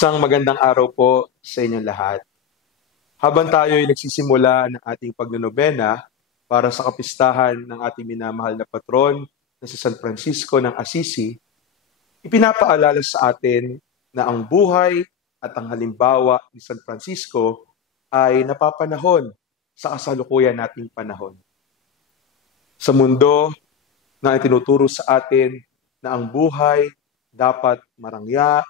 Isang magandang araw po sa inyong lahat. Habang tayo ay nagsisimula ng ating pagnonobena para sa kapistahan ng ating minamahal na patron na si San Francisco ng Assisi, ipinapaalala sa atin na ang buhay at ang halimbawa ni San Francisco ay napapanahon sa kasalukuyan nating panahon. Sa mundo na itinuturo sa atin na ang buhay dapat marangya,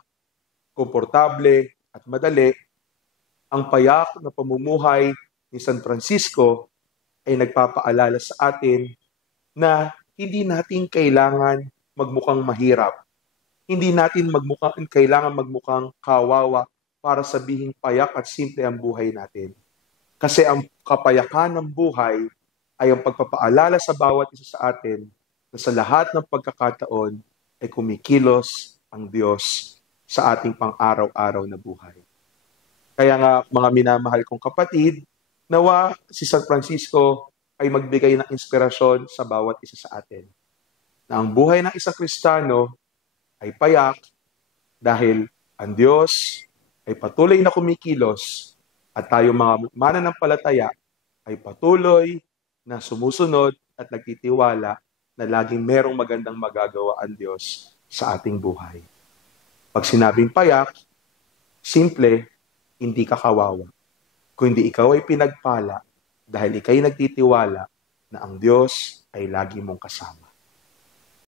komportable at madali, ang payak na pamumuhay ni San Francisco ay nagpapaalala sa atin na hindi natin kailangan magmukhang mahirap. Hindi natin kailangan magmukhang kawawa para sabihing payak at simple ang buhay natin. Kasi ang kapayakan ng buhay ay ang pagpapaalala sa bawat isa sa atin na sa lahat ng pagkakataon ay kumikilos ang Diyos sa ating pang-araw-araw na buhay. Kaya nga, mga minamahal kong kapatid, nawa si San Francisco ay magbigay ng inspirasyon sa bawat isa sa atin. Na ang buhay ng isang Kristiyano ay payak dahil ang Diyos ay patuloy na kumikilos at tayo mga mananampalataya ay patuloy na sumusunod at nagtitiwala na laging merong magandang magagawa ang Diyos sa ating buhay. Pag sinabing payak, simple, hindi ka kawawa. Kundi ikaw ay pinagpala dahil ikay nagtitiwala na ang Diyos ay lagi mong kasama.